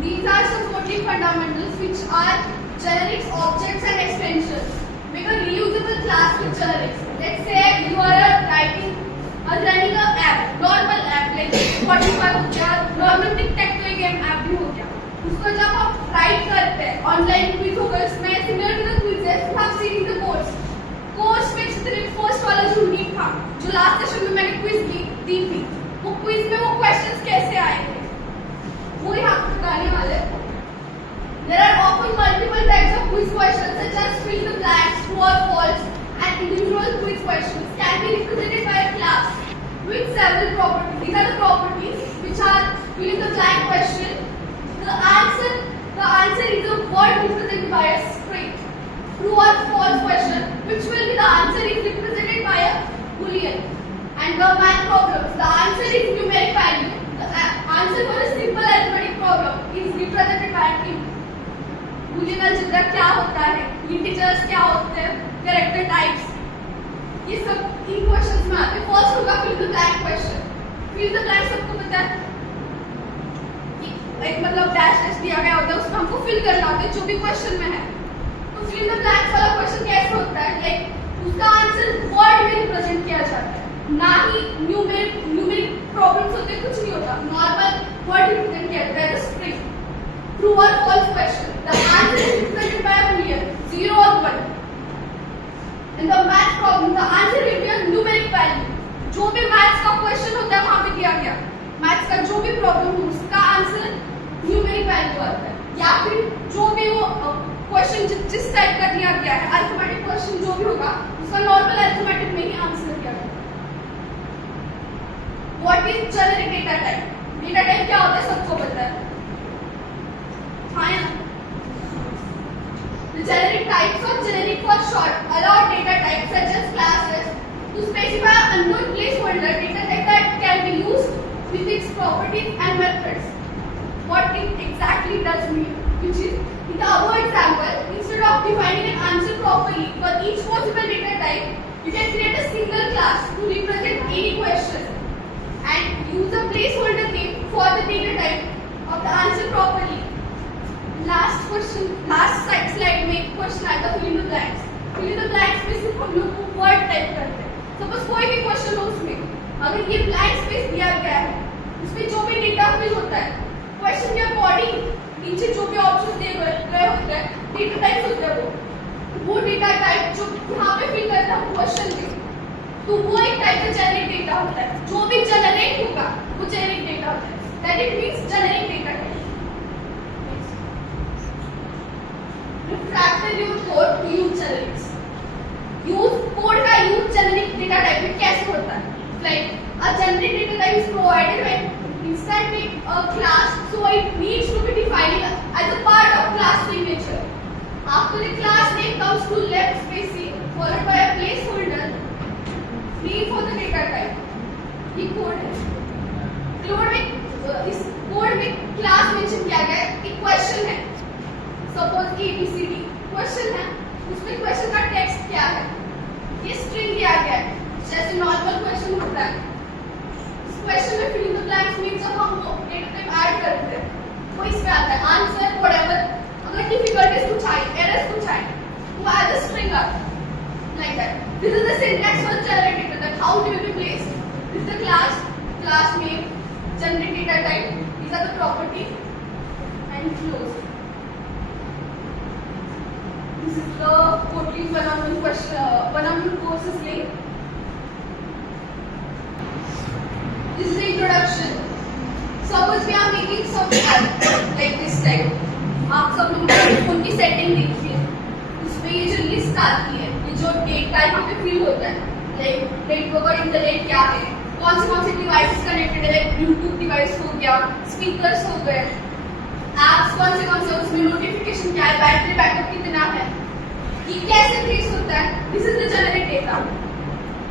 These are some 14 fundamentals which are generics, objects and extensions. Make a reusable class with generics. Let's say you are running a app, normal app like Spotify हो गया, normal टिक-टैक तो एक app भी हो गया. उसको जब आप राइट करते हैं, ऑनलाइन क्विज होगा इसमें similar to the quizzes, you have seen the course में जितने फर्स्ट वाला जो यूनिट था, जो लास्ट सेशन में मैंने क्विज दी थी, वो क्विज में वो क्वेश्चंस कैसे आए थे वो यहाँ बताने वाले. There are often multiple types of quiz questions such as fill the blanks, true or false, and individual quiz questions can be represented by a class with several properties. These are the properties which are fill in the blank question. The answer is a word represented by a string. True or false question, which will be the answer is represented by a boolean. And the math problems, the answer is numeric value. The answer for a simple arithmetic problem is represented by an int. Boolean algebra क्या होता है, integers क्या होते हैं, character types, ये सब इन questions में आते हैं. फर्स्ट होगा fill the blank question. Fill the blank सबको पता है, एक मतलब डैश डैश दिया गया होता है, उसको हमको फिल करना होता है जो भी क्वेश्चन में है. तो fill the blanks वाला क्वेश्चन कैसे होता है, लाइक उसका आंसर वर्ड में रिप्रेजेंट किया जाता है, ना ही न्यूमेरिक प्रॉब्लम्स होते, कुछ नहीं होता, नॉर्मल वर्ड रिप्रेजेंट किया जाता है. स्ट्रिंग ट्रू और false question, the answer is represented by a boolean 0 और 1. In the math problem the answer will be a numeric value. जो भी मैथ्स का क्वेश्चन होता है वहां पे दिया गया, मैथ्स का जो भी प्रॉब्लम हो उसका आंसर न्यूमेरिक वैल्यू आता है. या फिर जो भी वो क्वेश्चन जिस टाइप का दिया गया है, अरिथमेटिक क्वेश्चन जो भी होगा उसका नॉर्मल अरिथमेटिक में ही आंसर किया जाएगा. What is generic data type? Data type क्या होता है सबको पता है, हाँ या The generic types or generic for short allow data types such as classes to specify an unknown placeholder data type that can be used with its properties and methods. What it exactly does mean, which is in the above example, instead of defining an answer properly for each possible data type, you can create a single class to represent any question and use a placeholder name for the data type of the answer properly. Last slide में एक question आएगा fill in the blanks. Fill in the blanks में सिर्फ हम लोग word type करते हैं. Suppose कोई भी क्वेश्चन हो उसमें, अगर ये ब्लैंक स्पेस दिया गया है, उसमें जो भी डेटा फिल होता है, क्वेश्चन के अकॉर्डिंग नीचे जो भी ऑप्शन दिए गए होते हैं, डेटा टाइप्स होते हैं, वो डेटा टाइप जो यहाँ पे फिल करता है क्वेश्चन में, तो वो एक टाइप का जेनेरिक डेटा होता है. जो भी जनरेट होगा वो जेनेरिक डेटा होता है. That it means generic data type. Refactor your code to use generics. Use code का use generic data type में कैसे होता है? Like a generic data type is provided when inside a class, so it needs to be defined as a part of class signature. After the class name comes to left spacing followed by a placeholder name for the data type. ये code है. इस code में class mention किया गया है, एक question है. Suppose ABCD question है, उसमें क्वेश्चन का टेक्स्ट क्या है, ये स्ट्रिंग दिया गया है, जैसे नॉर्मल क्वेश्चन होता है. इस क्वेश्चन में fill in the blanks means जब हम वो डेटा टाइप ऐड करते हैं वो इसमें आता है आंसर व्हाटएवर. अगर डिफिकल्टीज कुछ आई, एरर्स कुछ आई, वो एज अ स्ट्रिंग आता है like that. This is the syntax for generate data type. How do you place this the class name, generate data type, these are the properties and close. This is the 14th phenomenon courses link. This is the introduction. Suppose we are making some app like this type. आप सब लोगों ने phone की setting देखी है, उसमें ये जो लिस्ट आती है, ये जो डेटा यहाँ पे फिल होता है, लाइक नेटवर्क और इंटरनेट क्या है, कौन से डिवाइसेस कनेक्टेड है, लाइक ब्लूटूथ डिवाइस हो गया, स्पीकर्स हो गए, एप्स कौन से, उसमें नोटिफिकेशन क्या है, बैटरी बैकअप कितना है, ये कैसे ट्रेस होता है. This is the generic data.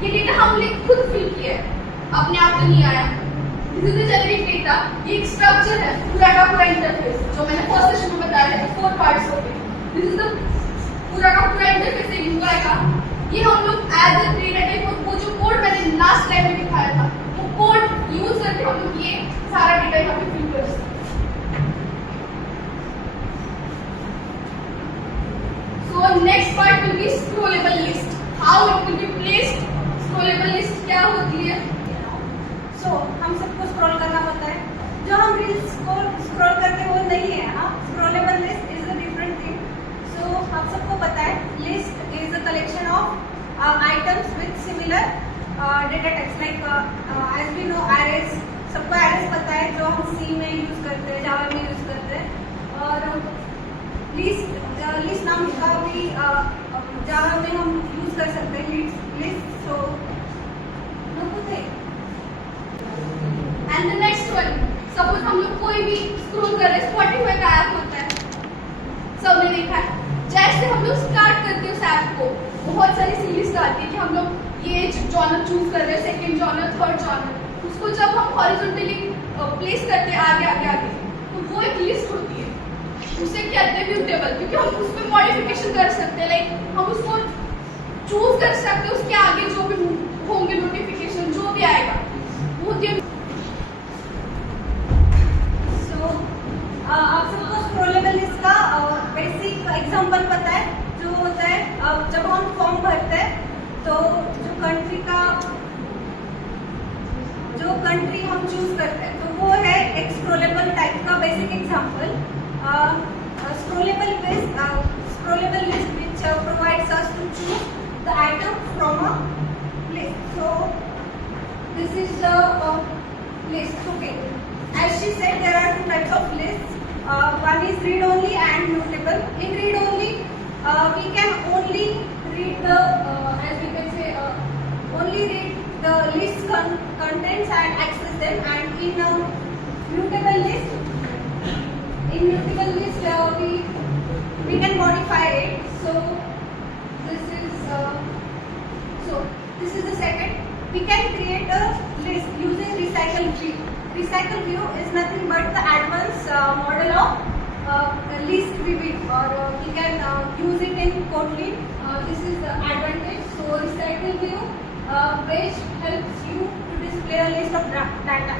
ये डेटा हमने खुद फिल किया है, अपने आप तो नहीं आया. This is the generic data. ये एक स्ट्रक्चर है, पूरा का पूरा इंटरफेस जो मैंने फर्स्ट सेशन में बताया था, 4 पार्ट्स हो गए. दिस इज द पूरा का पूरा इंटरफेस है यूआई का. ये हम लोग एज अ डेटा टाइप, वो जो कोड मैंने लास्ट स्लाइड में दिखाया था, वो कोड यूज करके हम लोग ये सारा डेटा यहाँ पे फिल कर सकते हैं. scrollable list. How it will be placed? Scrollable list क्या होती है? So हम सबको स्क्रॉल करना होता है. जो हम रील्स को स्क्रॉल करते हैं वो नहीं है. हाँ, scrollable list is a different thing. So आप सबको पता है list is a collection of items with similar data types like as we know arrays. सबको एरेज पता है जो हम सी में यूज करते हैं, जावा में यूज करते हैं. और लिस्ट नाम का भी जावा में हम यूज कर सकते हैं list. So and the next one, suppose हम लोग कोई भी स्क्रॉल कर रहे हैं, स्पॉटिफाई का ऐप होता है, सबने देखा है. जैसे हम लोग स्टार्ट करते हैं उस ऐप को, बहुत सारी सी लिस्ट आती है कि हम लोग ये जॉनर चूज कर रहे हैं, सेकंड जॉनर, थर्ड जॉनर. उसको जब हम हॉरिजॉन्टली प्लेस करते हैं आगे आगे आगे, तो वो एक लिस्ट होती है. उसे कहते हैं व्यू टेबल, क्योंकि हम उसमें मॉडिफिकेशन कर सकते हैं. लाइक हम उसको चूज कर सकते हैं, उसके आगे जो भी होंगे नोटिफिकेशन जो भी आएगा वो होती है. आप सबको स्क्रॉलेबल लिस्ट का बेसिक एग्जांपल पता है. जो होता है जब हम फॉर्म भरते हैं तो जो कंट्री हम चूज करते हैं तो वो है एक स्क्रॉलेबल टाइप का basic example. Scrollable list which provides us to choose the item from a list. So this is the list. Okay. As she said, there are two types of lists. One is read only and mutable. In read only, we can only read the, as we can say, only read the list contents and access them. And in mutable list, we can modify it. So this is the second. We can create a list using recycle view. Recycle view is nothing but the advanced model of list viewing, or we can use it in Kotlin. This is the advantage. So recycle view page helps you to display a list of data.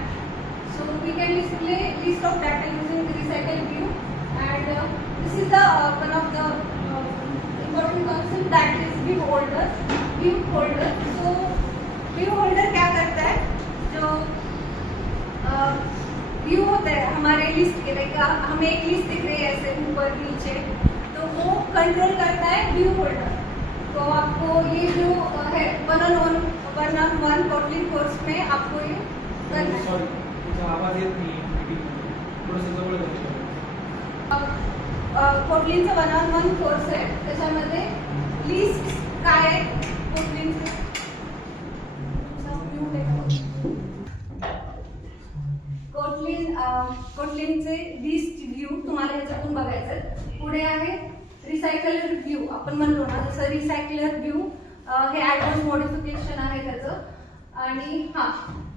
So we can display list of data using the recycle view, and this is the one of the important concept, that is view holder. View holder. So view holder क्या करता है? जो view होता है हमारे list के, like हमें एक लिस्ट दिख रही है ऐसे ऊपर नीचे, तो वो कंट्रोल करता है व्यू होल्डर. तो आपको ये जो है one on one Kotlin course में आपको ये करना है. आवाज येत नाही, थोडंसं जवळ कोटलिनचा वन ऑन वन कोर्स आहे, त्याच्यामध्ये लिस्ट काय आहे कोटलिनचे. कोटलिनचे लिस्ट व्ह्यू तुम्हाला ह्याच्यातून बघायचं. पुढे आहे रिसायकलर व्ह्यू. आपण म्हणलो ना जसं रिसायकलर व्ह्यू हे ऍडव्हान्स मॉडिफिकेशन आहे त्याचं. आणि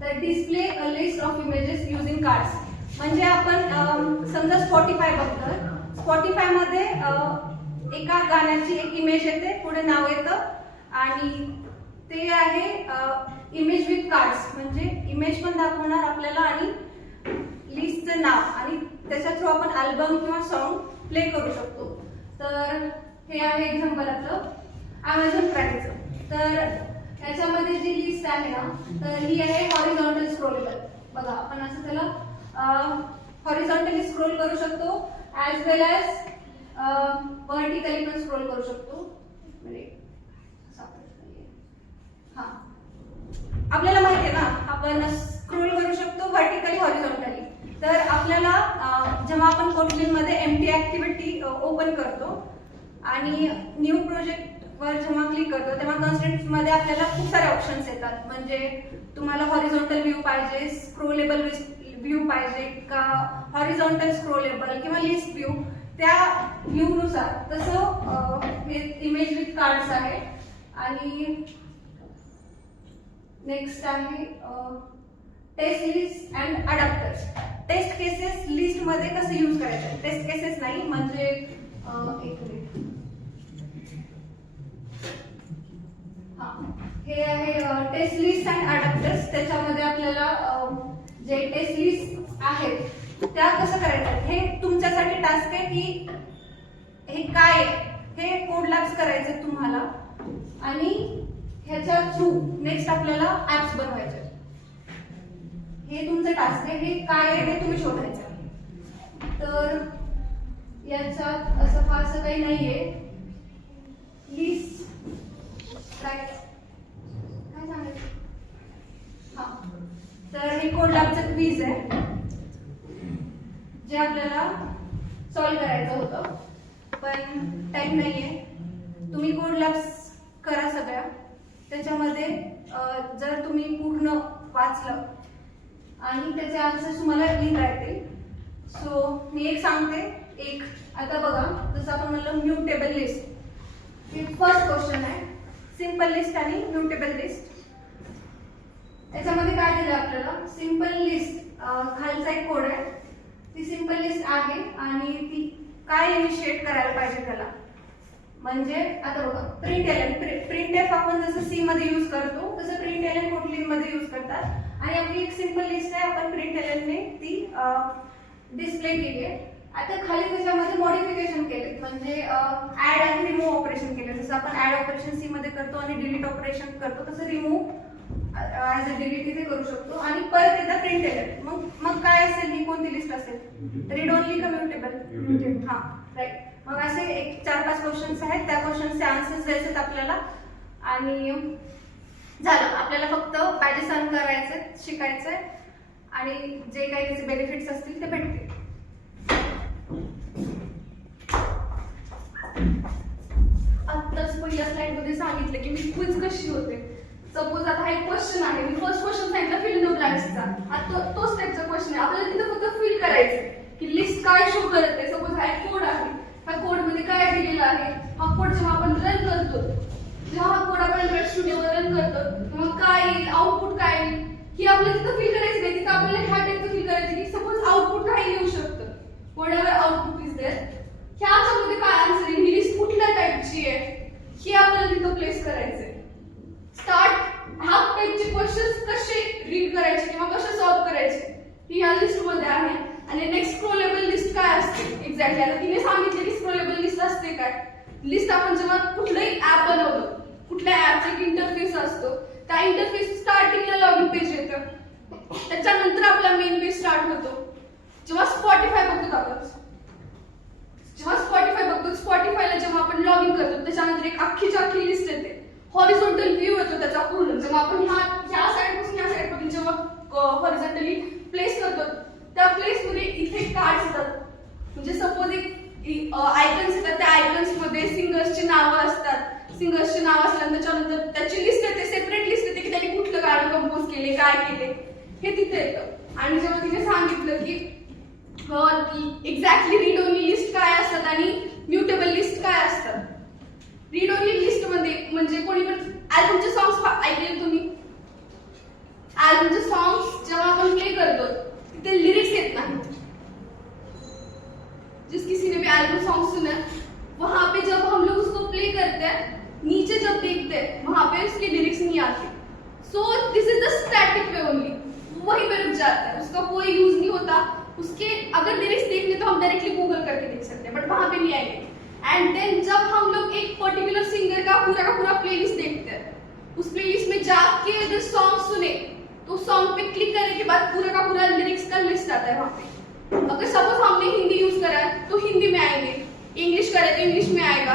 तर display a list of images using cards. म्हणजे आपण समजा स्पॉटिफाय बघतोय, स्पॉटिफाय मध्ये एका गाण्याची एक इमेज येते, पुढे नाव येतं, आणि ते आहे इमेज विथ कार्ड्स. म्हणजे इमेज पण दाखवणार आपल्याला आणि लिस्टचं नाव, आणि त्याच्या थ्रू आपण अल्बम किंवा सॉन्ग प्ले करू शकतो. तर हे आहे एक्झाम्पल आपलं अमेझॉन प्राईमचं. तर याच्यामध्ये जी लिस्ट आहे ना, तर ही आहे हॉरिझॉन्टल स्क्रोलेबल. बघा आपण असं त्याला हॉरिझॉन्टली स्क्रोल करू शकतो, ॲज वेल ॲज व्हर्टिकली पण स्क्रोल करू शकतो. आपल्याला माहिती आहे ना, आपण स्क्रोल करू शकतो व्हर्टिकली, हॉरिझॉन्टली. तर आपल्याला जेव्हा आपण कोटलिन मध्ये एम्प्टी ऍक्टिव्हिटी ओपन करतो आणि न्यू प्रोजेक्ट वर जेव्हा क्लिक करतो, तेव्हा कन्स्ट्रेंट्स मध्ये आपल्याला खूप सारे ऑप्शन्स येतात. म्हणजे तुम्हाला हॉरिझॉन्टल व्ह्यू पाहिजे, स्क्रोलेबल व्ह्यू पाहिजे का, हॉरिझॉन्टल स्क्रोलेबल किंवा लिस्ट व्ह्यू, त्या व्ह्यू नुसार. तसं हे इमेज विथ कार्ड्स आहे. आणि नेक्स्ट आहे test list and adapters. Test cases list मध्ये कसं यूज करायचं, टेस्ट केसेस नाही म्हणजे एक मिनिट. हे आहे टेस्ट लिस्ट अँड अडॅप्टर्स. त्याच्यामध्ये आपल्याला जे टेस्ट लिस्ट आहेत त्या कसं करायचं, हे तुमच्यासाठी टास्क आहे की हे काय आहे हे कोड लॅब्स करायचे तुम्हाला. आणि ह्याच्या थ्रू नेक्स्ट आपल्याला ऍप्स बनवायचे. हे तुमचं टास्क आहे. हे काय आहे हे तुम्ही शोधायचं. तर याच्यात असं फारसं काही नाहीये. लिस्ट काय सांगायचं. हा, तर हे कोड लॅबचं क्विज आहे जे आपल्याला सॉल्व्ह करायचं होतं, पण टाइम नाहीये. तुम्ही कोड लॅब्स करा सगळ्या. त्याच्यामध्ये जर तुम्ही पूर्ण वाचलं आणि त्याचे आन्सर्स तुम्हाला लिहिता येतील. सो मी एक सांगते. एक आता बघा, जसं आपण म्हणलं म्युटेबल लिस्ट. हे फर्स्ट क्वेश्चन आहे. सिंपल लिस्ट आणि म्युटेबल लिस्ट. त्याच्यामध्ये काय दिलं आपल्याला. सिंपल लिस्ट खालचा एक कोड आहे. ती सिंपल लिस्ट आहे आणि ती काय इनिशिएट करायला पाहिजे त्याला. म्हणजे आता बघा, प्रिंटएफ आपण जसं सी मध्ये यूज करतो तसं प्रिंटएलएन कोटलिन मध्ये यूज करतात. आणि आपली एक सिंपल लिस्ट आहे, आपण प्रिंटएलएन ने ती डिस्प्ले केली आहे. आता खाली त्याच्यामध्ये मॉडिफिकेशन केले, म्हणजे ऍड आणि रिमूव्ह ऑपरेशन केले. जसं आपण ऍड ऑपरेशन सी मध्ये करतो आणि डिलीट ऑपरेशन करतो तसं रिमूव्ह ऍज अ डिलीट इथे करू शकतो. आणि परत एकदा प्रिंटएलएन. मग काय असेल, ही कोणती लिस्ट असेल. Read only commutable. हा, राईट. मग असे एक 4-5 क्वेश्चन्स आहेत. त्या क्वेश्चन्सचे आन्सर्स द्यायचे आपल्याला. आणि झालं. आपल्याला फक्त पॅजेस रन करायचे, शिकायचंय आणि जे काही त्याचे बेनिफिट्स असतील ते भेटतील. आत्ताच पहिल्या स्लाइड मध्ये सांगितलं की मी क्विज कशी होते. सपोज आता हा एक क्वेश्चन आहे. मी फर्स्ट क्वेश्चन सांगितलं फिल इन द ब्लँक्सचा. आता तोच टाईपचा क्वेश्चन आहे. आपल्याला तिथे फक्त फिल करायचं की लिस्ट काय शो करत आहे. सपोज हा एक कोड आहे. ह्या कोड मध्ये काय दिलेलं आहे. हा कोड जेव्हा आपण रन करतो, जेव्हा हा कोड आपण एंड्रॉइड स्टुडिओवर रन करतो तेव्हा काय येईल, आउटपुट काय येईल, ही आपल्याला तिथं फिल करायचं नाही. तिथं आपल्याला ह्या टाईपचं फिल करायचं की सपोज आउटपुट काही येऊ शकतं. व्हॉटएव्हर आउटपुट इज देअर, ह्याच्यामध्ये काय आन्सर येईल, ही लिस्ट कुठल्या टाईपची आहे हे आपल्याला तिथं प्लेस करायचंय. स्टार्ट ह्या टाईपचे क्वेश्चन्स कसे रीड करायचे किंवा कसे सॉल्व्ह करायचे ही या लिस्ट मध्ये आहे. आणि नेक्स्ट स्क्रोलेबल लिस्ट काय असते एक्झॅक्टली. आता तिने सांगितलं की स्क्रोलेबल लिस्ट असते काय. लिस्ट आपण जेव्हा कुठलंही ऍप बनवतो, कुठल्या ऍपचा एक इंटरफेस असतो, त्या इंटरफेस स्टार्टिंगला लॉगिन पेज येतं. त्याच्यानंतर आपला मेन पेज स्टार्ट होतो. जेव्हा स्पॉटीफाय बघतो आपण, स्पॉटीफायला जेव्हा आपण लॉगिन करतो त्याच्यानंतर एक अख्खीची अख्खी लिस्ट येते. हॉरिझॉन्टल व्ह्यू येतो त्याचा पूर्ण. जेव्हा आपण ह्या साईडपासून ह्या साईडपर्यंत जेव्हा हॉरिझॉन्टली प्लेस करतो त्या प्लेस मध्ये इथे कार्ड्स येतात. म्हणजे सपोज एक आयकन्स येतात. त्या आयकन्स मध्ये सिंगर्सची नावं असतात. सिंगर्सची नाव असल्यानंतर त्याच्यानंतर त्याची लिस्ट येते, सेपरेट लिस्ट येते की त्यांनी कुठलं गाणं कंपोज केले, काय केले हे तिथे येतं. आणि जेव्हा तिने सांगितलं की एक्झॅक्टली रीड ओनली लिस्ट काय असतात आणि म्युटेबल लिस्ट काय असतात. रीड ओनली लिस्ट मध्ये म्हणजे कोणी पण अल्बमचे सॉंग्स ऐकले तुम्ही. अल्बमचे सॉंग्स जेव्हा आपण प्ले करतो तिथे लिरिक्स येत नाही. जिस किसी ने भी एल्बम सॉन्ग सुना वहां पे जब हम लोग उसको प्ले करते हैं, नीचे जब देखते हैं वहां पे उसके लिरिक्स नहीं आते. So this is the static way only. वहीं पे रुक जाता है, उसका कोई यूज नहीं होता. उसके अगर लिरिक्स देखने तो हम डायरेक्टली गूगल करके देख सकते हैं, बट वहां पे नहीं आएंगे. एंड देन जब हम लोग एक पर्टिकुलर सिंगर का पूरा प्लेलिस्ट देखते हैं, उस प्लेलिस्ट में जाके अगर सॉन्ग सुने तो सॉन्ग पे क्लिक करने के बाद पूरा का पूरा लिरिक्स का लिस्ट आता है वहां पे. अगर सपोज हमने हिंदी यूज करा है तो हिंदी में आएंगे, इंग्लिश करे तो इंग्लिश में आएगा.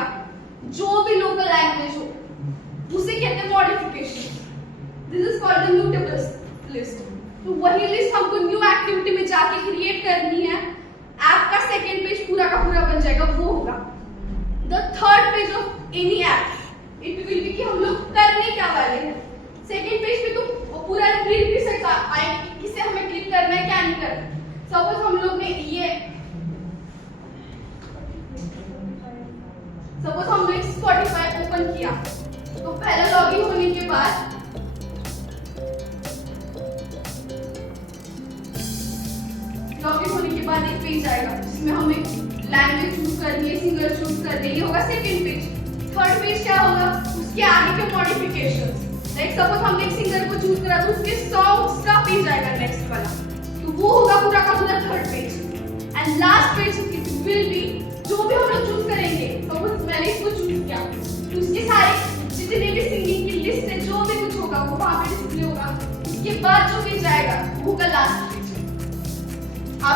जो भी लोकल लैंग्वेज हो उसे कहते हैं modification. This is called the mutable list. तो वही लिस्ट हमको न्यू एक्टिविटी में जाके क्रिएट करनी है. ऐप का सेकेंड पेज पूरा का पूरा बन जाएगा, वो होगा the third page of any app. It will be कि हम लोग करने क्या वाले हैं. सेकेंड पेज पे तो पूरा रीड भी सकता है किसे हमें क्लिक करना है क्या नहीं करना है. सपोज हम लोग ने ये सपोज हमने स्पॉटिफाई ओपन किया तो पहला लॉगिन होने के बाद एक पेज आएगा जिसमें हमें लैंग्वेज चूज करनी है, सिंगर चूज करनी है. ये होगा सेकेंड पेज. थर्ड पेज क्या होगा, उसके आगे के मॉडिफिकेशंस. लाइक सपोज हमने एक सिंगर को चूज करा तो उसके सॉन्ग्स का पेज आएगा नेक्स्ट वाला. तो वो होगा पूरा का पूरा third page. And last page will be जो भी हम लोग चूज करेंगे. सपोज मैंने इसको चूज किया तो उसके सारे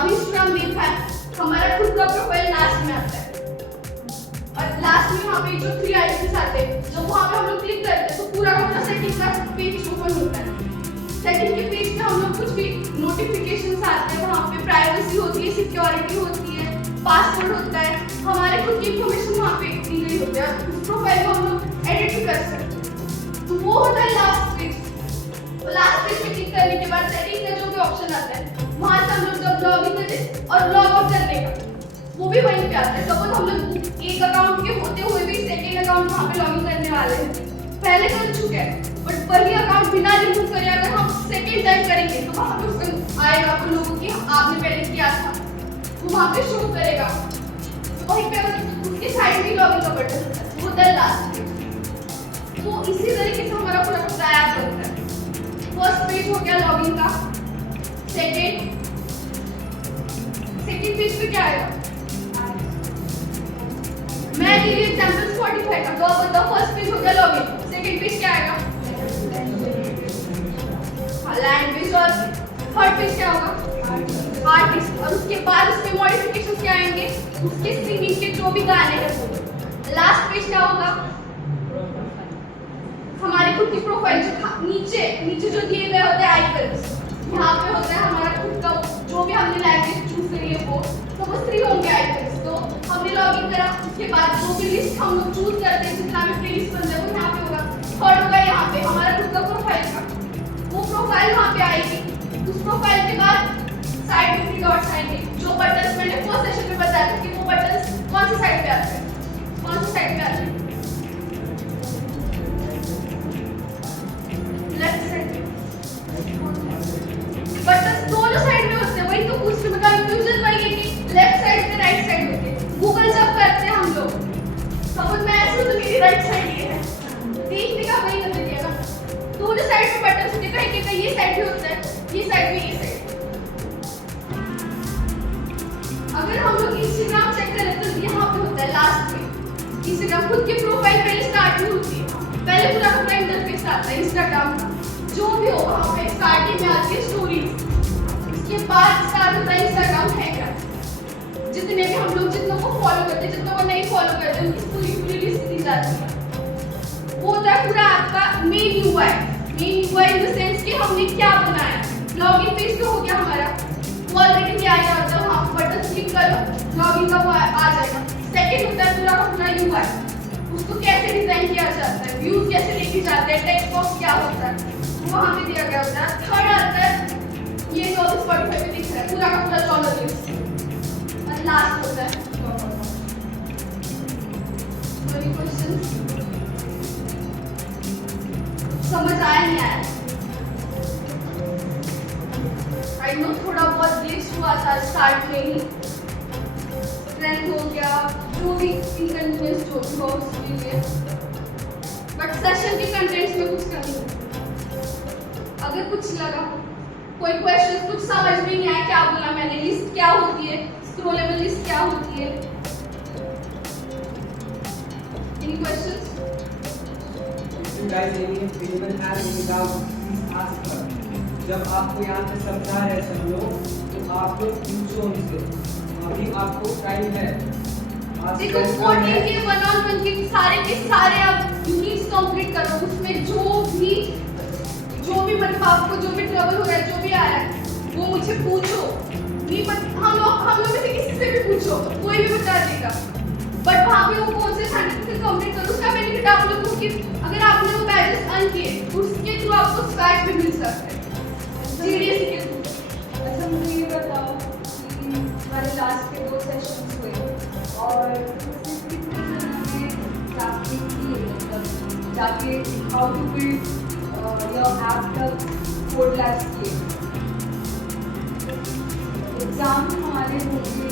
अब इंस्टाग्राम देखा है, हमारा खुद का प्रोफाइल लास्ट में आता है और लास्ट में वहाँ पे जो 3 आइकन्स आते हैं, जब वहाँ पे हम लोग क्लिक करते हैं तो पूरा का पूरा सेटिंग का पेज ओपन होता है। सेटिंग के पेज पे हम लोग कुछ भी नोटिफिकेशंस आते हैं, वहाँ पे प्राइवेसी होती है, सिक्योरिटी होती है, पासवर्ड होता है, हमारे खुद की इंफॉर्मेशन वहाँ पे दी गई होती है। उस प्रोफाइल को हम लोग एडिट भी कर सकते हैं। तो वो होता है लास्ट पेज। तो लास्ट पेज पे क्लिक करने के बाद सेटिंग का जो भी ऑप्शन आता है, वहाँ से हम लोग जब लॉग इन करें और लॉग आउट करने का, वो भी वहीं पे आता है। सपोज हम लोग एक अकाउंट के होते हुए भी सेकेंड अकाउंट वहाँ पे लॉग इन करने वाले हैं, पहले कर चुके हैं, बट वही अकाउंट बिना रिमूव करे अगर हम सेकेंड टाइम करेंगे तो वहाँ पे उसका आएगा उन लोगों की आपने पहले किया था, वो वहाँ पे शो करेगा। तो वहीं पे उसके साइड में लॉग इन का बटन होता है, वो होता है लास्ट पेज। तो इसी तरीके से हमारा पूरा पूरा ऐप बनता है। फर्स्ट पेज हो गया लॉग इन का। सेकेंड पेज पे क्या आएगा? मैं दे रही एग्जांपल Spotify का, तो बताओ फर्स्ट पेज हो गया लॉगिन, सेकंड पेज क्या आएगा? लैंग्वेज। और थर्ड पेज क्या होगा? आर्टिस्ट। और उसके बाद उसमें मॉडिफिकेशंस क्या आएंगे? उसके सिंगिंग के जो भी गाने हैं वो। लास्ट पेज क्या होगा? हमारे खुद की प्रोफाइल जो नीचे जो दिए गए होते हैं आइकन्स, यहाँ पे होता है हमारा खुद का जो भी हमने लैंग्वेज चूज करी है वो, तो वो 3 होंगे आइकन्स। तो हमने लॉगिन करा, उसके बाद जो भी लिस्ट हम लोग चूज करते हैं, जितना भी प्लेलिस्ट बन जाए वो यहाँ पे होगा। थर्ड होगा यहाँ पे हमारा खुद का प्रोफाइल का, वो प्रोफाइल वहाँ पे आएगी। उस प्रोफाइल के बाद साइड में 3 डॉट्स आएंगे, जो बटन्स मैंने फर्स्ट सेशन में बताया था कि वो बटन्स कौन सी साइड पे आते हैं, कौन सी साइड पे आते हैं? लेफ्ट साइड पे। बटन्स दोनों साइड में होते हैं, वही तो पूछ रही हूँ, कंफ्यूजन वही है कि लेफ्ट साइड से राइट साइड होते हैं। गूगल जब करते हैं हम लोग, सपोज मैं ऐसे तो मेरी राइट साइड ये है, देखने का वही नजरिया ना, दोनों साइड पे बटन्स होते हैं, कहीं कहीं ये साइड भी होता है, ये साइड भी, ये साइड। अगर हम लोग इंस्टाग्राम चेक करें तो यहाँ पे होता है लास्ट में। इंस्टाग्राम खुद की प्रोफाइल पहले स्टार्ट में होती है, पहले पूरा अपना इंटरफेस आता है इंस्टाग्राम का, जो भी हो वहाँ पे स्टार्टिंग में आती है स्टोरीज, उसके बाद स्टार्ट होता है इंस्टाग्राम हैंगर। जितने भी हम लोग जितनों को फॉलो करते हैं, जितनों को नहीं फॉलो करते उनकी पूरी लिस्ट दी जाती है। वो होता है पूरा आपका main UI. Main UI in the sense कि हमने क्या बनाया। लॉगिन पेज तो हो गया हमारा, वो ऑलरेडी दिया गया होता है, वहाँ बटन क्लिक करो लॉगिन का वो आ जाएगा। सेकंड होता है पूरा का पूरा यूआई, उसको कैसे डिजाइन किया जाता है, व्यूज कैसे लेके जाते हैं, टेक्स्ट बॉक्स क्या होता है, वहाँ पे दिया गया होता है। थर्ड आता है ये जो Spotify पे दिख रहा है पूरा का पूरा जॉनर लिस्ट। और लास्ट होता है कोई क्वेश्चन समझ आया नहीं आया? आई नो थोड़ा बहुत ग्लिच हुआ था स्टार्ट में ही, स्ट्रेंथ हो गया, जो भी इनकन्वीनियंस जो भी हो उसके लिए, बट सेशन के कंटेंट्स में कुछ कमी है। अगर कुछ लगा, कोई क्वेश्चन कुछ समझ में नहीं आया, क्या बोला मैंने, लिस्ट क्या होती है, स्क्रॉलेबल लिस्ट क्या होती है, any questions? You guys anyone has any doubt, please ask her. जब आपको यहाँ पे समझा रहे सब लोग, तो आप लोग पूछो उनसे, अभी आपको टाइम है। देखो कोडिंग के 1-on-1 के सारे आप यूनिट्स कंप्लीट करो, उसमें जो भी मतलब आपको जो भी ट्रबल हो रहा है, जो भी आ रहा है, वो मुझे पूछो। नहीं हम लोग में से किसी से भी पूछो, कोई भी बता देगा। बट वहाँ पे वो कोर्सेज 100% कंप्लीट करो, उसका बेनिफिट आप लोगों को कि अगर आपने वो बैचेस अर्न किए, उसके थ्रू आपको स्वैग भी मिल सकता है जीडीएस के थ्रू। अच्छा मुझे ये बताओ कि हमारे लास्ट के 2 सेशंस हुए और जाके how to build your app तक कोड लैब्स किए। एग्जाम हमारे हो गए